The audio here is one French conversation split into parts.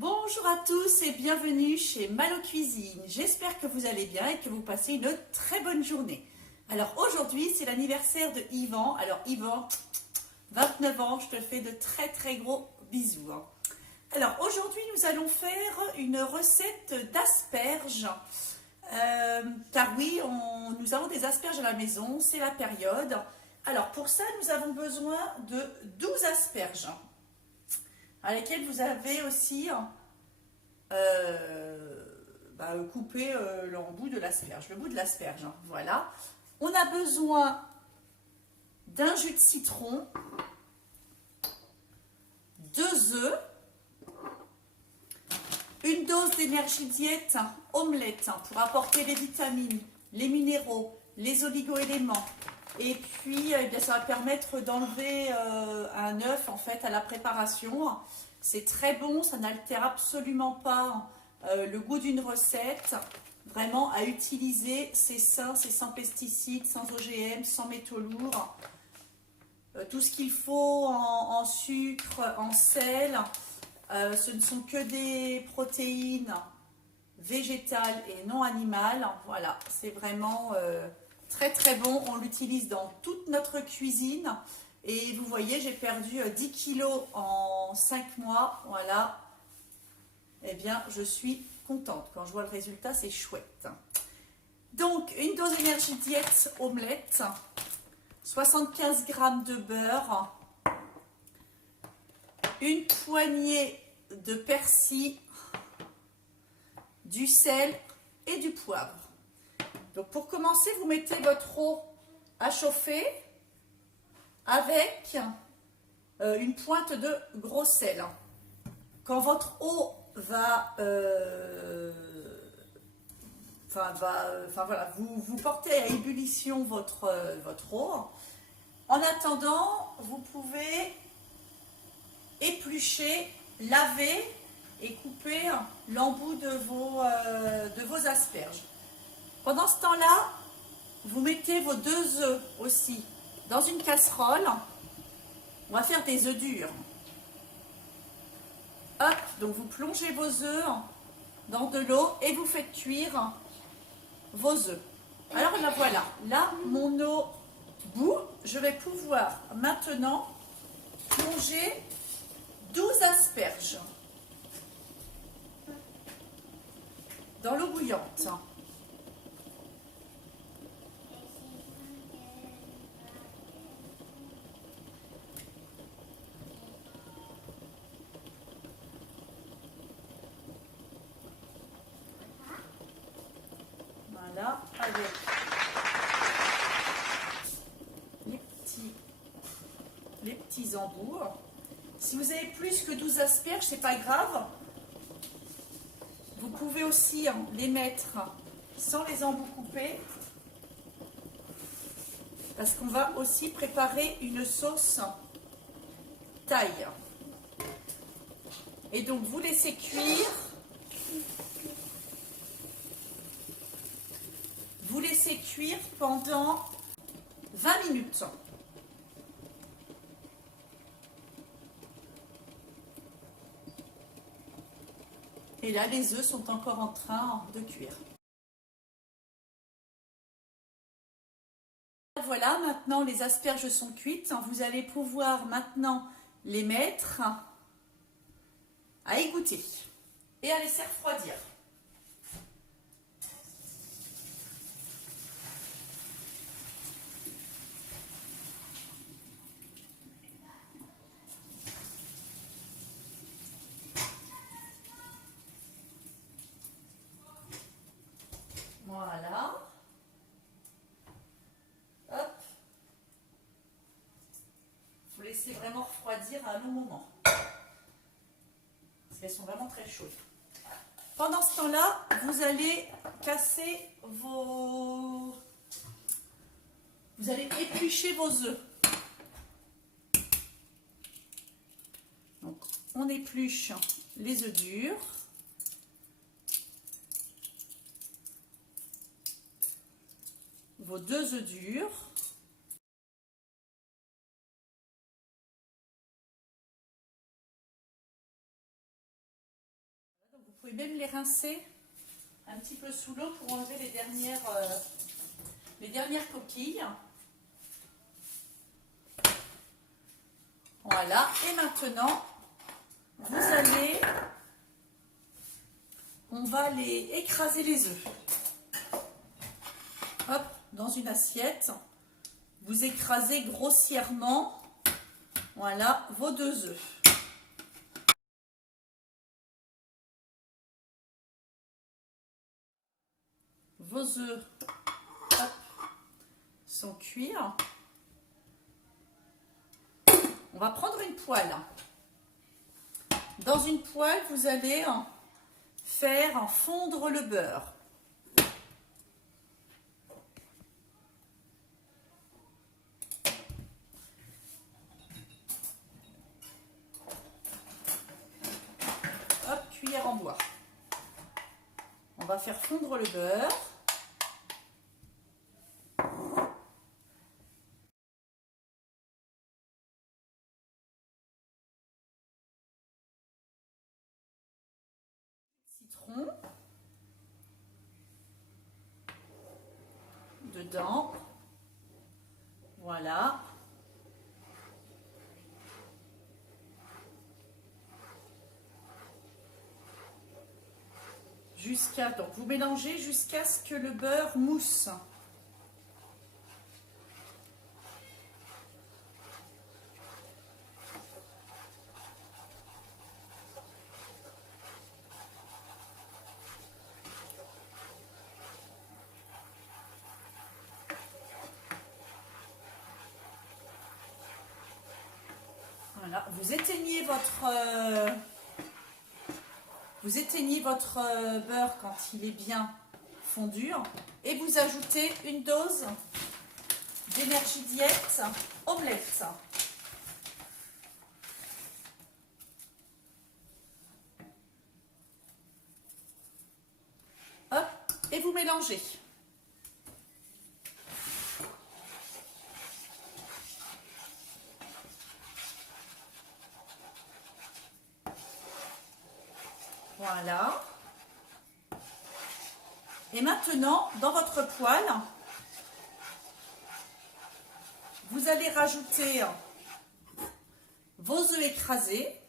Bonjour à tous et bienvenue chez Malo Cuisine. J'espère que vous allez bien et que vous passez une très bonne journée. Alors aujourd'hui, c'est l'anniversaire de Yvan. Alors Yvan, 29 ans, je te fais de très gros bisous. Alors aujourd'hui, nous allons faire une recette d'asperges. Car oui, nous avons des asperges à la maison, c'est la période. Alors pour ça, nous avons besoin de 12 asperges, à lesquelles vous avez aussi coupé l'embout de l'asperge, le bout de l'asperge. Voilà. On a besoin d'un jus de citron, 2 œufs, une dose d'énergie diète omelette pour apporter les vitamines, les minéraux, les oligo-éléments. Et puis, ça va permettre d'enlever un œuf en fait à la préparation. C'est très bon, ça n'altère absolument pas le goût d'une recette. Vraiment à utiliser, c'est sain, c'est sans pesticides, sans OGM, sans métaux lourds. Tout ce qu'il faut en sucre, en sel. Ce ne sont que des protéines végétales et non animales. Voilà, c'est vraiment très bon. On l'utilise dans toute notre cuisine. Et vous voyez, j'ai perdu 10 kilos en 5 mois. Voilà. Eh bien, je suis contente. Quand je vois le résultat, c'est chouette. Donc, une dose d'énergie diète omelette, 75 g de beurre, une poignée de persil, du sel et du poivre. Donc pour commencer, vous mettez votre eau à chauffer avec une pointe de gros sel. Quand votre eau vous portez à ébullition votre eau. En attendant, vous pouvez éplucher, laver et couper l'embout de vos asperges. Pendant ce temps-là, vous mettez vos 2 œufs aussi dans une casserole. On va faire des œufs durs. Hop, donc vous plongez vos œufs dans de l'eau et vous faites cuire vos œufs. Alors là, voilà, là mon eau bout, je vais pouvoir maintenant plonger 12 asperges dans l'eau bouillante. Voilà, avec les petits embouts. Si vous avez plus que 12 asperges, c'est pas grave. Vous pouvez aussi les mettre sans les embouts coupés, parce qu'on va aussi préparer une sauce thaï. Et donc vous laissez cuire. Vous laissez cuire pendant 20 minutes. Et là, les œufs sont encore en train de cuire. Voilà, maintenant les asperges sont cuites. Vous allez pouvoir maintenant les mettre à égoutter et à laisser refroidir. Voilà. Hop. Vous laissez vraiment refroidir à un long moment. Parce qu'elles sont vraiment très chaudes. Pendant ce temps-là, vous allez casser vos... Vous allez éplucher vos œufs. Donc, on épluche les œufs durs. Vos 2 œufs durs. pouvez même les rincer un petit peu sous l'eau pour enlever les dernières coquilles. Voilà, et maintenant, on va aller écraser les œufs. Hop, dans une assiette, vous écrasez grossièrement, voilà, vos 2 œufs. Vos œufs sont cuits. On va prendre une poêle. Dans une poêle, vous allez faire fondre le beurre. Hop, cuillère en bois. On va faire fondre le beurre. Citron dedans, voilà. Donc vous mélangez jusqu'à ce que le beurre mousse. Voilà, vous éteignez votre beurre quand il est bien fondu et vous ajoutez une dose d'énergie diète omelette. Hop, et vous mélangez. Voilà. Et maintenant, dans votre poêle, vous allez rajouter vos œufs écrasés.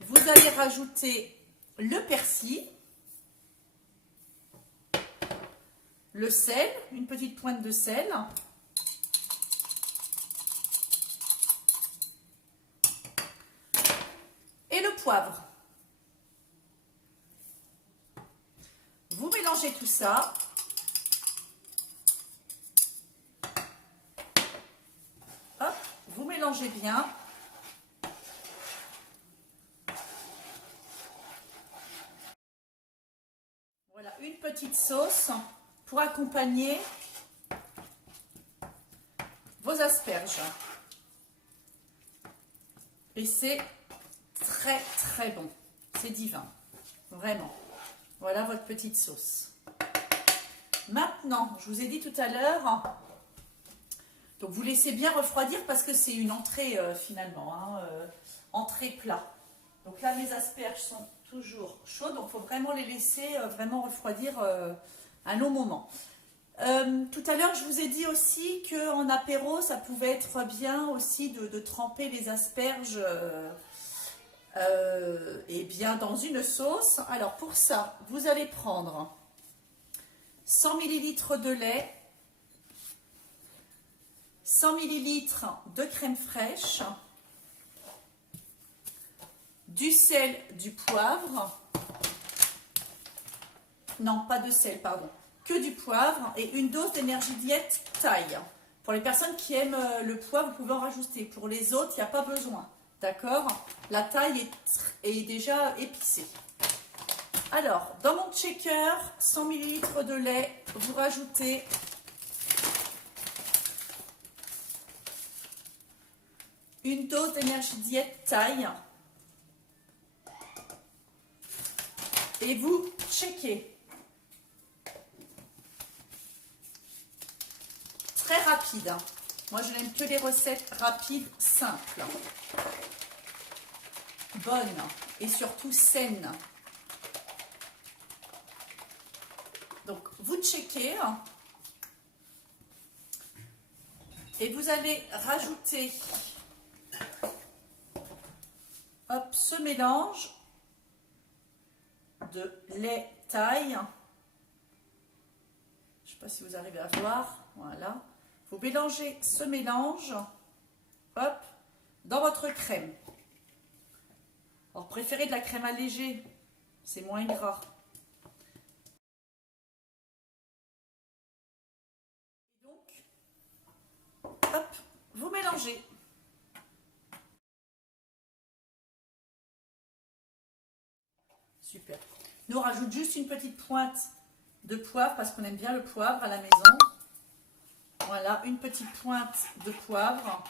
Vous allez rajouter le persil, le sel, une petite pointe de sel. Et le poivre. Vous mélangez tout ça. Hop, vous mélangez bien. Voilà, une petite sauce pour accompagner vos asperges. Et c'est très très bon. C'est divin. Vraiment. Voilà votre petite sauce. Maintenant, je vous ai dit tout à l'heure, donc vous laissez bien refroidir parce que c'est une entrée finalement, entrée plat. Donc là, mes asperges sont toujours chaudes, donc il faut vraiment les laisser vraiment refroidir un long moment. Tout à l'heure, je vous ai dit aussi qu'en apéro, ça pouvait être bien aussi de tremper les asperges et bien dans une sauce. Alors pour ça, vous allez prendre 100 ml de lait, 100 ml de crème fraîche, du sel, du poivre, non pas de sel, pardon, que du poivre et une dose d'énergie diète taille. Pour les personnes qui aiment le poivre, vous pouvez en rajouter. Pour les autres, il n'y a pas besoin. D'accord? La taille est déjà épicée. Alors, dans mon shaker, 100 ml de lait, vous rajoutez une dose d'énergie diète taille. Et vous checkez. Très rapide. Moi, je n'aime que les recettes rapides, simples, bonnes et surtout saines. Donc, vous checkez et vous allez rajouter ce mélange de lait taille. Je ne sais pas si vous arrivez à voir. Voilà. Vous mélangez ce mélange dans votre crème. Alors, préférez de la crème allégée, c'est moins gras. Donc, vous mélangez. Super. Nous, on rajoute juste une petite pointe de poivre parce qu'on aime bien le poivre à la maison. Voilà, une petite pointe de poivre.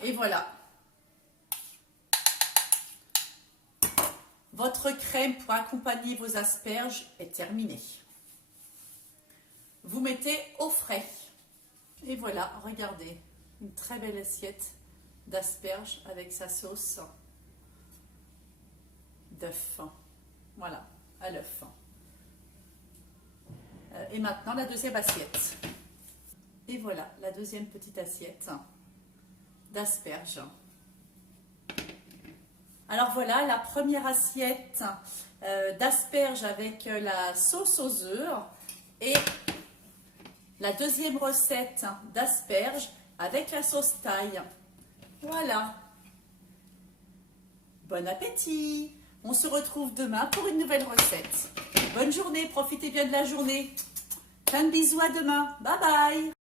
Et voilà. Votre crème pour accompagner vos asperges est terminée. Vous mettez au frais. Et voilà, regardez, une très belle assiette d'asperges avec sa sauce d'œuf. Voilà, à l'œuf. Et maintenant, la deuxième assiette. Et voilà, la deuxième petite assiette d'asperges. Alors voilà, la première assiette d'asperges avec la sauce aux œufs et la deuxième recette d'asperges avec la sauce thaï. Voilà. Bon appétit! On se retrouve demain pour une nouvelle recette. Bonne journée, profitez bien de la journée. Plein de bisous, à demain. Bye bye!